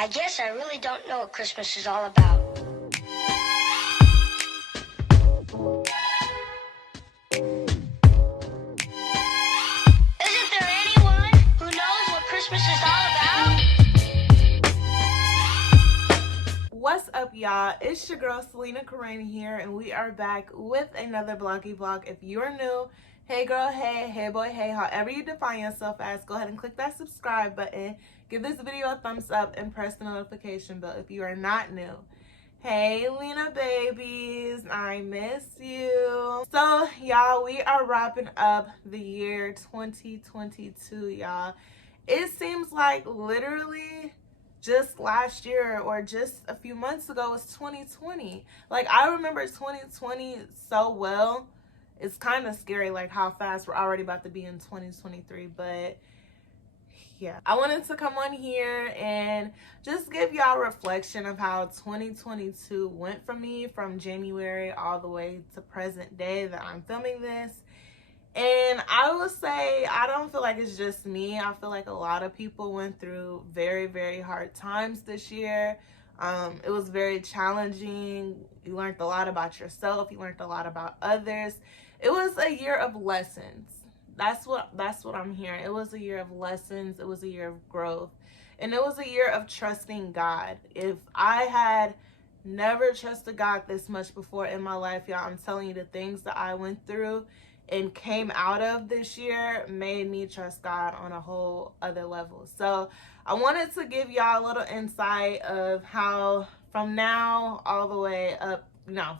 I guess I really don't know what Christmas is all about. Isn't there anyone who knows what Christmas is all about? What's up, y'all? It's your girl Selena Coren here, and we are back with another vlog. If you're new, hey girl, hey boy, hey, however you define yourself as, go ahead and click that subscribe button, give this video a thumbs up, and press the notification bell if you are not new. Hey Lena babies, I miss you. So y'all, we are wrapping up the year 2022, y'all. It seems like literally just last year or just a few months ago was 2020. Like, I remember 2020 so well. It's kind of scary, like, how fast we're already about to be in 2023. But yeah, I wanted to come on here and just give y'all a reflection of how 2022 went for me from January all the way to present day that I'm filming this. And I will say, I don't feel like it's just me. I feel like a lot of people went through very, very hard times this year. It was very challenging. You learned a lot about yourself. You learned a lot about others. It was a year of lessons. That's what I'm hearing. It was a year of lessons. It was a year of growth. And it was a year of trusting God. If I had never trusted God this much before in my life, y'all, I'm telling you, the things that I went through and came out of this year made me trust God on a whole other level. So I wanted to give y'all a little insight of how from now all the way up,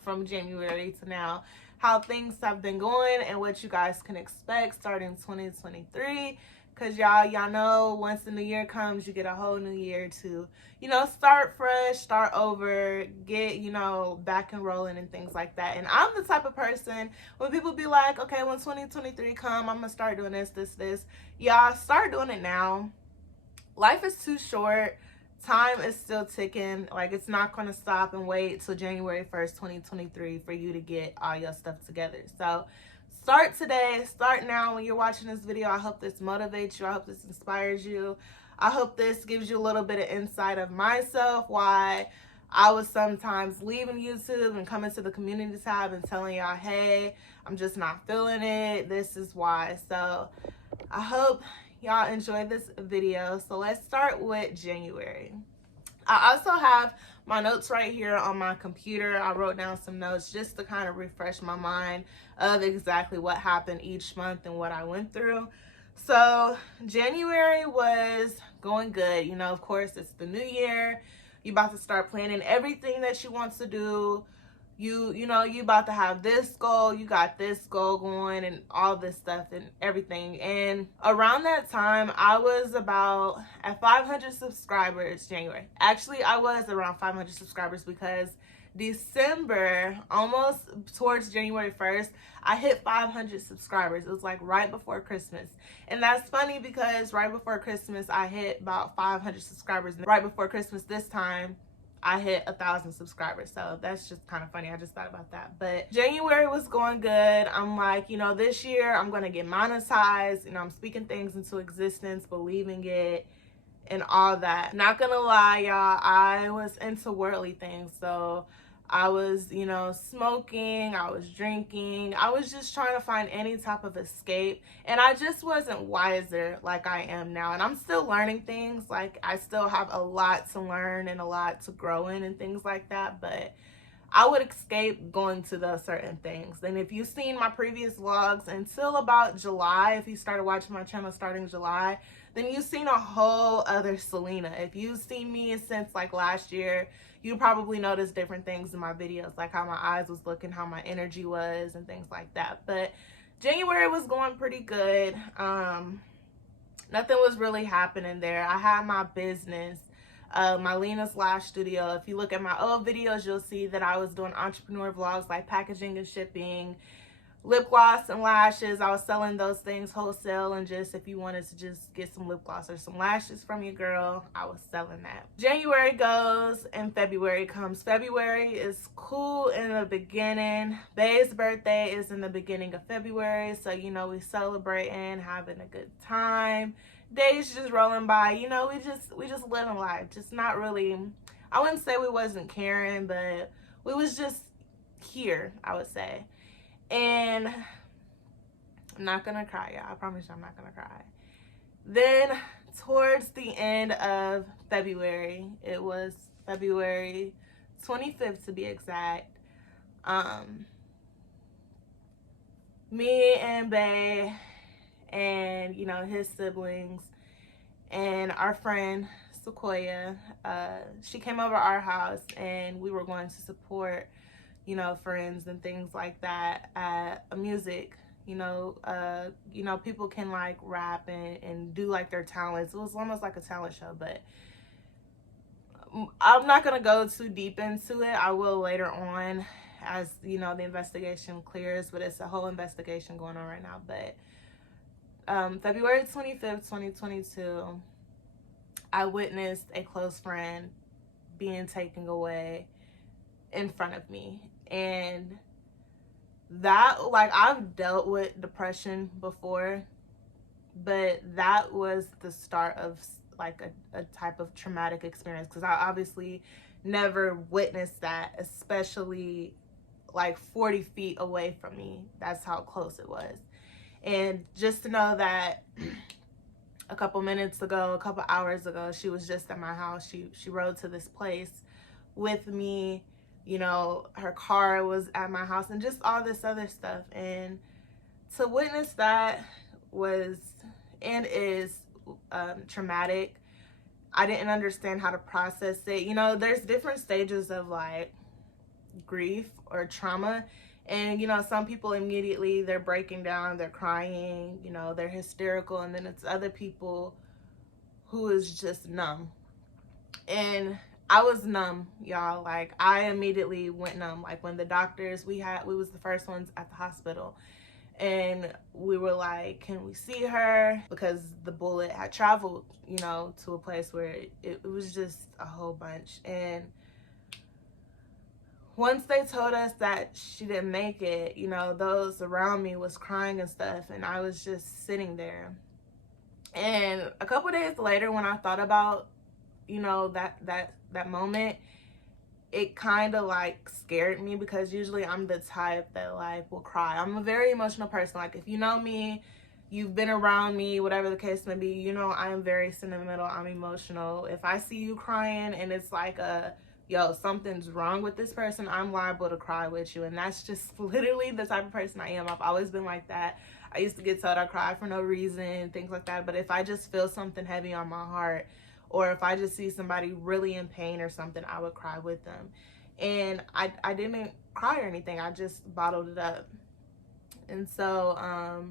from January to now, how things have been going and what you guys can expect starting 2023. Because y'all know, once the new year comes, you get a whole new year to, start fresh, start over, get, back and rolling and things like that. And I'm the type of person, when people be like, okay, when 2023 come, I'm going to start doing this. Y'all, start doing it now. Life is too short. Time is still ticking. Like, it's not going to stop and wait till January 1st, 2023 for you to get all your stuff together. So start today, start now. When you're watching this video, I hope this motivates you. I hope this inspires you. I hope this gives you a little bit of insight of myself, why I was sometimes leaving YouTube and coming to the community tab and telling y'all, hey, I'm just not feeling it. This is why. So I hope y'all enjoy this video. So let's start with January. I also have my notes right here on my computer. I wrote down some notes just to kind of refresh my mind of exactly what happened each month and what I went through. So January was going good. Of course, it's the new year. You're about to start planning everything that you want to do. You about to have this goal, you got this goal going and all this stuff and everything. And around that time, I was about at 500 subscribers January. Actually, I was around 500 subscribers because December, almost towards January 1st, I hit 500 subscribers. It was like right before Christmas. And that's funny because right before Christmas, I hit about 500 subscribers. And right before Christmas this time, I hit 1,000 subscribers. So that's just kind of funny. I just thought about that. But January was going good. I'm like, this year I'm going to get monetized. I'm speaking things into existence, believing it and all that. Not going to lie, y'all, I was into worldly things. So I was, smoking, I was drinking. I was just trying to find any type of escape. And I just wasn't wiser like I am now. And I'm still learning things. Like, I still have a lot to learn and a lot to grow in and things like that. But I would escape going to those certain things. And if you've seen my previous vlogs until about July, if you started watching my channel starting July, then you've seen a whole other Selena. If you've seen me since like last year, you probably noticed different things in my videos, like how my eyes was looking, how my energy was, and things like that. But January was going pretty good. Nothing was really happening there. I had my business, my Lena's Lash Studio. If you look at my old videos, you'll see that I was doing entrepreneur vlogs like packaging and shipping, lip gloss and lashes. I was selling those things wholesale, and just if you wanted to just get some lip gloss or some lashes from your girl, I was selling that. January goes and February comes. February is cool in the beginning. Bae's birthday is in the beginning of February, so we celebrating, having a good time, days just rolling by. You know, we just living life, just not really. I wouldn't say we wasn't caring, but we was just here, I would say. And I'm not gonna cry, y'all. I promise you I'm not gonna cry. Then towards the end of February, it was February 25th to be exact, me and Bay and, you know, his siblings and our friend Sequoia, she came over our house and we were going to support, you know, friends and things like that at a music, you know, people can like rap and do like their talents. It was almost like a talent show, but I'm not gonna go too deep into it. I will later on as, you know, the investigation clears, but it's a whole investigation going on right now. But February 25th, 2022, I witnessed a close friend being taken away in front of me. And that, like, I've dealt with depression before, but that was the start of like a type of traumatic experience, because I obviously never witnessed that, especially like 40 feet away from me. That's how close it was. And just to know that a couple minutes ago, a couple hours ago, she was just at my house. She rode to this place with me. You know, her car was at my house and just all this other stuff. And to witness that was and is traumatic. I didn't understand how to process it. You know, there's different stages of like grief or trauma. And, you know, some people immediately, they're breaking down, they're crying, you know, they're hysterical. And then it's other people who is just numb. And I was numb, y'all. Like, I immediately went numb. Like, when the doctors, we was the first ones at the hospital. And we were like, can we see her? Because the bullet had traveled, you know, to a place where it was just a whole bunch. And once they told us that she didn't make it, you know, those around me was crying and stuff. And I was just sitting there. And a couple days later, when I thought about, you know, that moment, it kind of like scared me, because usually I'm the type that like will cry. I'm a very emotional person. Like, if you know me, you've been around me, whatever the case may be, you know I am very sentimental. I'm emotional. If I see you crying and it's like yo, something's wrong with this person, I'm liable to cry with you. And that's just literally the type of person I am. I've always been like that. I used to get told I cry for no reason, things like that. But if I just feel something heavy on my heart, or if I just see somebody really in pain or something, I would cry with them. And I didn't cry or anything. I just bottled it up. And so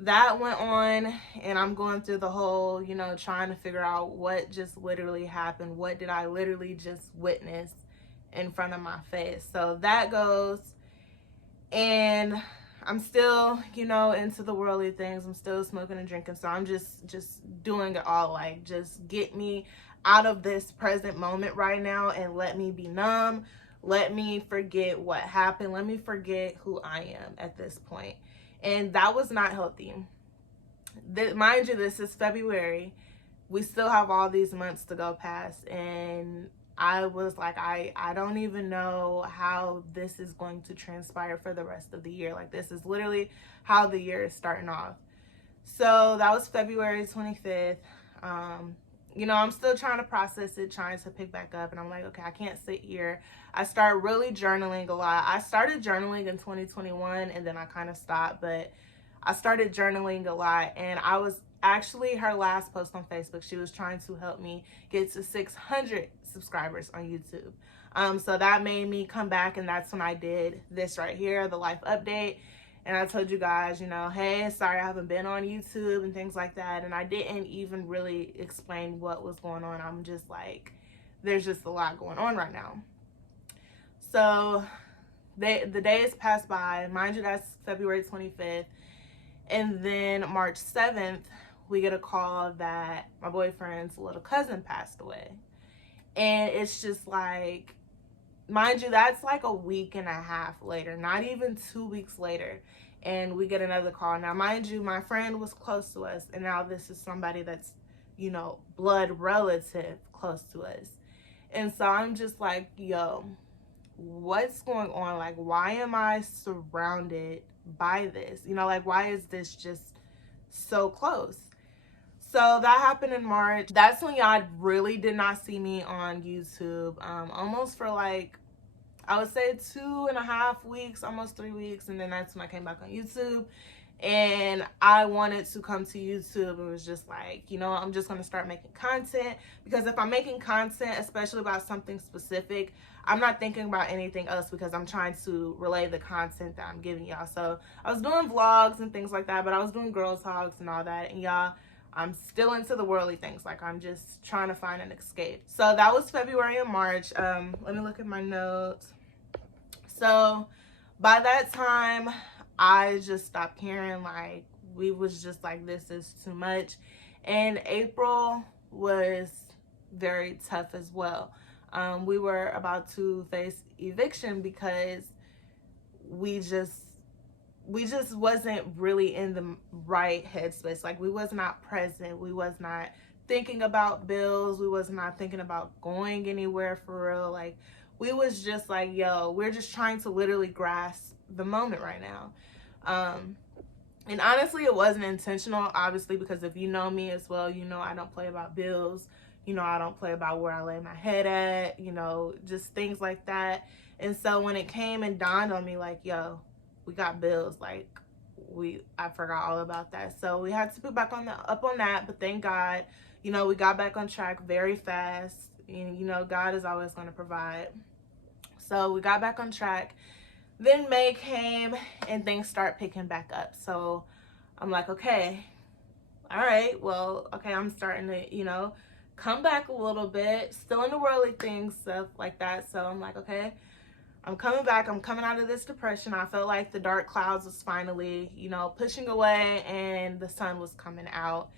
that went on, and I'm going through the whole, you know, trying to figure out what just literally happened. What did I literally just witness in front of my face? So that goes, and I'm still, you know, into the worldly things. I'm still smoking and drinking. So I'm just doing it all. Like, just get me out of this present moment right now and let me be numb. Let me forget what happened. Let me forget who I am at this point. And that was not healthy. Mind you, this is February. We still have all these months to go past. And I was like, I don't even know how this is going to transpire for the rest of the year. Like, this is literally how the year is starting off. So that was February 25th. You know, I'm still trying to process it, trying to pick back up. And I'm like, okay, I can't sit here. I started really journaling a lot. I started journaling in 2021 and then I kind of stopped. But I started journaling a lot. And I was actually, her last post on Facebook, she was trying to help me get to 600 subscribers on YouTube. So that made me come back, and that's when I did this right here, the life update. And I told you guys, you know, hey, sorry I haven't been on YouTube and things like that. And I didn't even really explain what was going on. I'm just like, there's just a lot going on right now. So the days passed by. Mind you, that's February 25th. And then March 7th, we get a call that my boyfriend's little cousin passed away. And it's just like, mind you, that's like a week and a half later, not even 2 weeks later. and we get another call. Now, mind you, my friend was close to us, and now this is somebody that's, you know, blood relative close to us. And so I'm just like, yo, what's going on? Like, why am I surrounded by this? You know, like, why is this just so close? So that happened in March. That's when y'all really did not see me on YouTube. Almost for like, I would say 2.5 weeks, almost 3 weeks. And then that's when I came back on YouTube. And I wanted to come to YouTube. It was just like, you know, I'm just going to start making content. Because if I'm making content, especially about something specific, I'm not thinking about anything else because I'm trying to relay the content that I'm giving y'all. So I was doing vlogs and things like that, but I was doing girl talks and all that. And y'all, I'm still into the worldly things. Like, I'm just trying to find an escape. So that was February and March. Let me look at my notes. So by that time, I just stopped caring. Like, we was just like, this is too much. And April was very tough as well. We were about to face eviction because we just wasn't really in the right headspace. Like, we was not present. We was not thinking about bills. We was not thinking about going anywhere for real. Like, we was just like, yo, we're just trying to literally grasp the moment right now. And honestly, it wasn't intentional, obviously, because if you know me as well, you know I don't play about bills. You know, I don't play about where I lay my head at, you know, just things like that. And so when it came and dawned on me, like, yo, we got bills, like, I forgot all about that. So we had to put back up on that, but thank God, you know, we got back on track very fast. And, you know, God is always going to provide. So we got back on track. Then May came and things start picking back up. So I'm like, okay, all right, well, okay, I'm starting to, you know, come back a little bit, still in the worldly things, stuff like that. So I'm like, okay, I'm coming back. I'm coming out of this depression. I felt like the dark clouds was finally, you know, pushing away and the sun was coming out.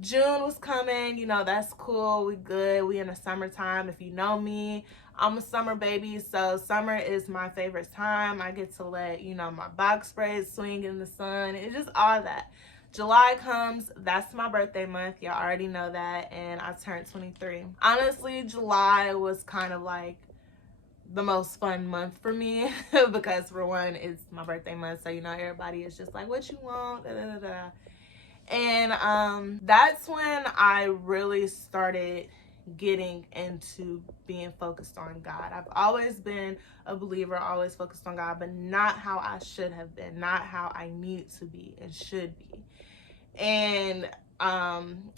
June was coming, you know, that's cool. We good. We in the summertime. If you know me, I'm a summer baby. So summer is my favorite time. I get to let, you know, my box braids swing in the sun. It's just all that. July comes, that's my birthday month. Y'all already know that. And I turned 23. Honestly, July was kind of like the most fun month for me because for one, it's my birthday month. So, you know, everybody is just like, what you want? Da, da, da, da. And that's when I really started getting into being focused on God. I've always been a believer, always focused on God, but not how I should have been, not how I need to be and should be. And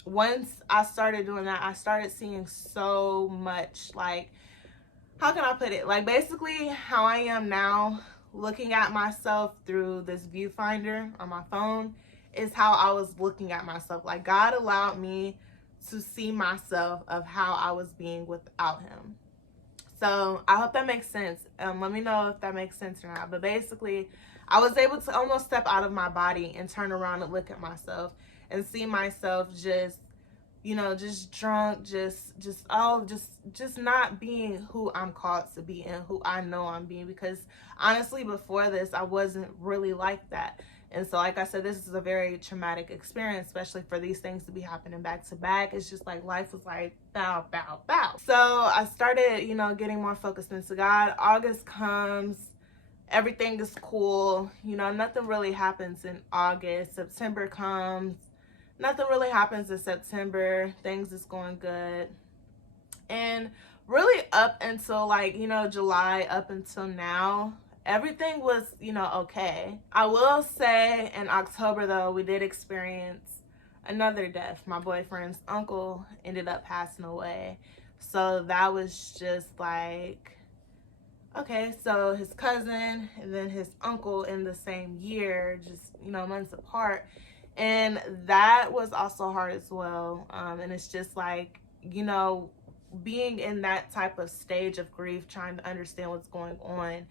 once I started doing that, I started seeing so much, like, how can I put it? Like, basically how I am now, looking at myself through this viewfinder on my phone, is how I was looking at myself. Like, God allowed me to see myself of how I was being without him. So I hope that makes sense. Let me know if that makes sense or not. But basically, I was able to almost step out of my body and turn around and look at myself and see myself just, you know, just drunk, just not being who I'm called to be and who I know I'm being. Because honestly, before this, I wasn't really like that. And so, like I said, this is a very traumatic experience, especially for these things to be happening back to back. It's just like life was like, bow, bow, bow. So I started, you know, getting more focused into God. August comes, everything is cool. You know, nothing really happens in August. September comes, nothing really happens in September. Things is going good. And really up until, like, you know, July, up until now, everything was, you know, okay. I will say in October, though, we did experience another death. My boyfriend's uncle ended up passing away. So that was just like, okay, so his cousin and then his uncle in the same year, just, you know, months apart. And that was also hard as well. And it's just like, you know, being in that type of stage of grief, trying to understand what's going on,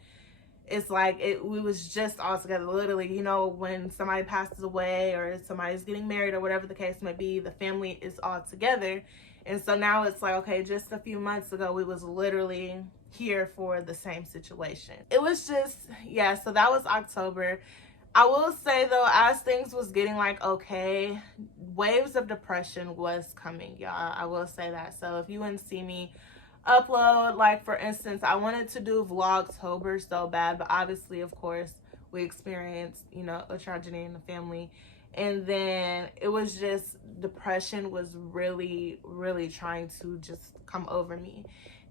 it's like we was just all together. Literally, you know, when somebody passes away or somebody's getting married or whatever the case may be, the family is all together. And so now it's like, okay, just a few months ago, we was literally here for the same situation. It was just, yeah, so that was October. I will say though, as things was getting like okay, waves of depression was coming, y'all. I will say that. So if you wouldn't see me upload, like for instance, I wanted to do Vlogtober so bad, but obviously, of course, we experienced, you know, a tragedy in the family. And then it was just, depression was really, really trying to just come over me.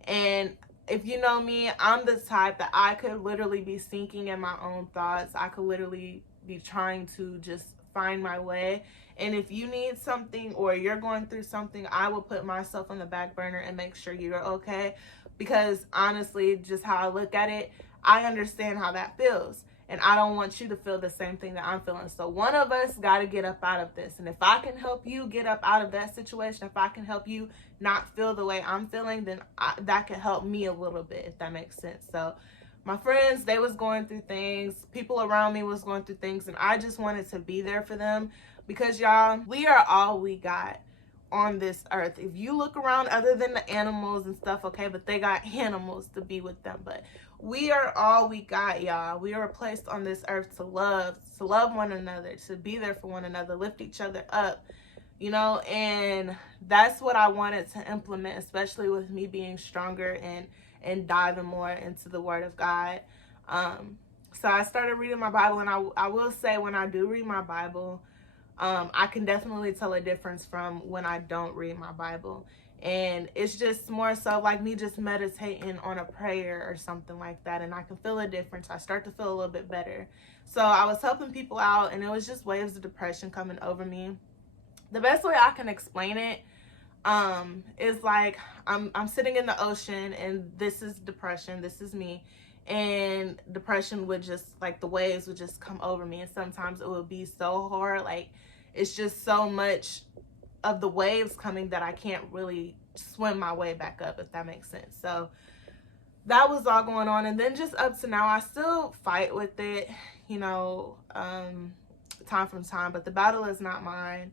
And if you know me, I'm the type that I could literally be sinking in my own thoughts. I could literally be trying to just find my way. And if you need something or you're going through something, I will put myself on the back burner and make sure you're okay. Because honestly, just how I look at it, I understand how that feels. And I don't want you to feel the same thing that I'm feeling. So one of us got to get up out of this. And if I can help you get up out of that situation, if I can help you not feel the way I'm feeling, then that can help me a little bit, if that makes sense. So my friends, they was going through things. People around me was going through things. And I just wanted to be there for them. Because y'all, we are all we got on this earth. If you look around, other than the animals and stuff, okay, but they got animals to be with them. But we are all we got, y'all. We are placed on this earth to love one another, to be there for one another, lift each other up, you know. And that's what I wanted to implement, especially with me being stronger and diving more into the Word of God. So I started reading my Bible, and I will say, when I do read my Bible, I can definitely tell a difference from when I don't read my Bible. And it's just more so like me just meditating on a prayer or something like that, and I can feel a difference. I start to feel a little bit better. So I was helping people out, and it was just waves of depression coming over me. The best way I can explain it is like I'm sitting in the ocean, and this is depression. This is me. And depression would just, like, the waves would just come over me, and sometimes it would be so hard, like it's just so much of the waves coming that I can't really swim my way back up, if that makes sense. So that was all going on. And then just up to now, I still fight with it, you know, time from time, but the battle is not mine.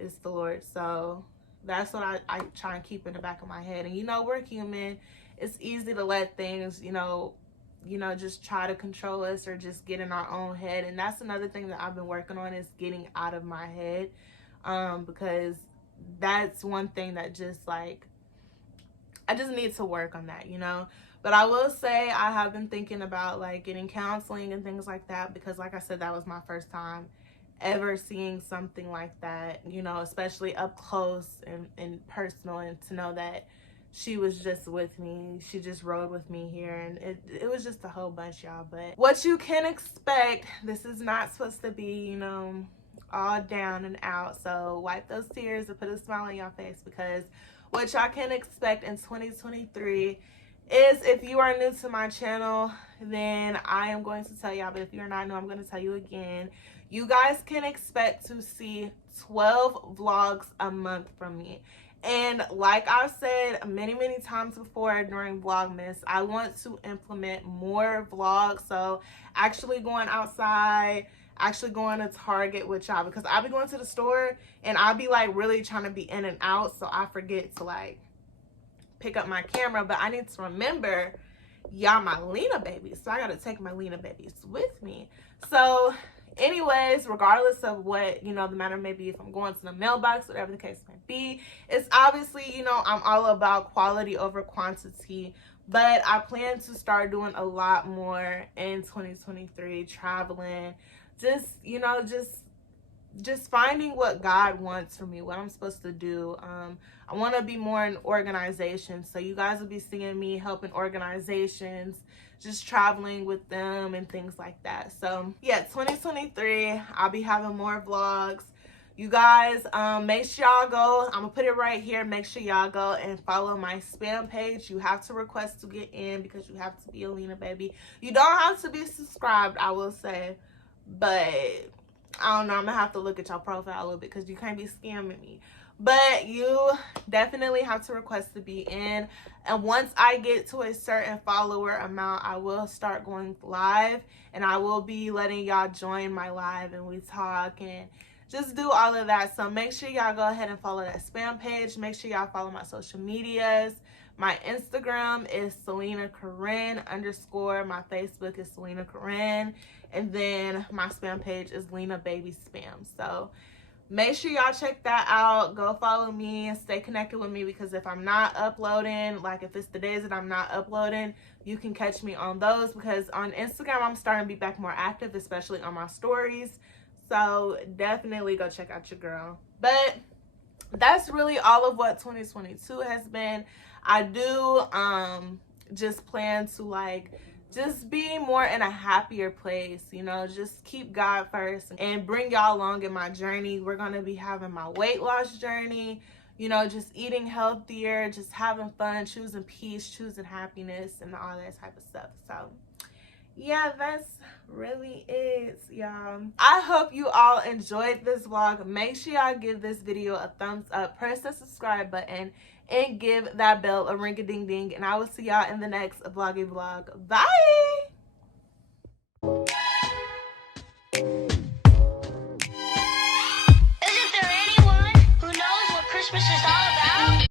It's the Lord. So that's what I try and keep in the back of my head. And you know, we're human. It's easy to let things, you know, just try to control us or just get in our own head. And that's another thing that I've been working on, is getting out of my head. Because that's one thing that just, like, I just need to work on that, you know. But I will say I have been thinking about, like, getting counseling and things like that, because like I said, that was my first time ever seeing something like that, you know, especially up close and personal, and to know that she was just with me. She just rode with me here, and it was just a whole bunch, y'all. But what you can expect, this is not supposed to be, you know, all down and out. So wipe those tears and put a smile on your face, because what y'all can expect in 2023 is, if you are new to my channel, then I am going to tell y'all, but if you're not new, I'm going to tell you again. You guys can expect to see 12 vlogs a month from me. And like I've said many, many times before during Vlogmas, I want to implement more vlogs. So actually going outside, actually going to Target with y'all, because I'll be going to the store and I'll be like really trying to be in and out, so I forget to like pick up my camera. But I need to remember y'all my Lena babies, so I gotta take my Lena babies with me. So anyways, regardless of what, you know, the matter may be, if I'm going to the mailbox, whatever the case may be, it's obviously, you know, I'm all about quality over quantity. But I plan to start doing a lot more in 2023, traveling, just, you know, just finding what God wants from me, what I'm supposed to do. I want to be more in organizations, so you guys will be seeing me helping organizations, just traveling with them and things like that. So yeah, 2023, I'll be having more vlogs. You guys, make sure y'all go, I'm gonna put it right here, make sure y'all go and follow my spam page. You have to request to get in, because you have to be a Lena baby. You don't have to be subscribed, I will say, but I don't know, I'm gonna have to look at your profile a little bit, because you can't be scamming me. But you definitely have to request to be in. And once I get to a certain follower amount, I will start going live, and I will be letting y'all join my live, and we talk and just do all of that. So make sure y'all go ahead and follow that spam page. Make sure y'all follow my social medias, My Instagram is Selena Coren _ my Facebook is Selena Coren, and then my spam page is Lena Baby Spam. So make sure y'all check that out. Go follow me and stay connected with me, because if I'm not uploading, like if it's the days that I'm not uploading, you can catch me on those, because on Instagram I'm starting to be back more active, especially on my stories. So definitely go check out your girl. But that's really all of what 2022 has been. I do just plan to like just be more in a happier place, you know, just keep God first and bring y'all along in my journey. We're going to be having my weight loss journey, you know, just eating healthier, just having fun, choosing peace, choosing happiness, and all that type of stuff. So yeah, that's really it, y'all. I hope you all enjoyed this vlog. Make sure y'all give this video a thumbs up, press the subscribe button, and give that bell a ring-a-ding-ding. And I will see y'all in the next vloggy vlog. Bye!